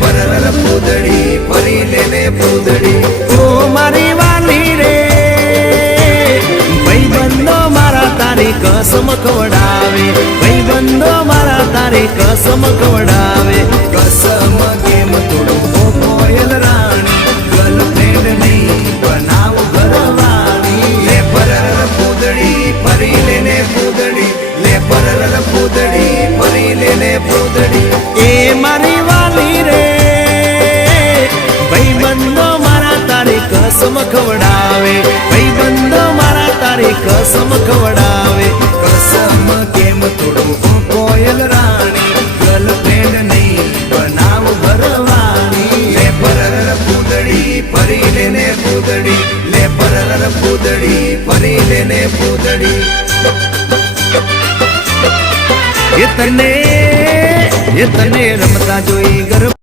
પરર પૂદડી ફરી લેને પૂદડી ઓ મારી વાલી રે ભાઈબંધો મારા તારી કસમ ખવડાવે ભાઈબંધો મારા તારી કસમ ખવડાવે કસમ કેમ તોડું ઓ કોયલ રાણી ગર્લફ્રેન્ડ નહીં બનાવ ઘરવાળી લે પરર પૂદડી ફરી લેને પૂદડી લે પરર પૂદડી ફરી લેને પૂદડી એ મારી વાલી રે ભાઈબંધો મારા તારી કસમ ખવડાવે ભાઈબંધો મારા તારી કસમ ખવડાવે કસમ કેમ તોડું ઓ કોયલ રાણી ગર્લફ્રેન્ડ નહીં બનાવ ઘરવાળી લે પરર પૂદડી ફરી લેને પૂદડી લે પરર પૂદડી ફરી લેને પૂદડી એ તને રમતા જોઈ ગરબા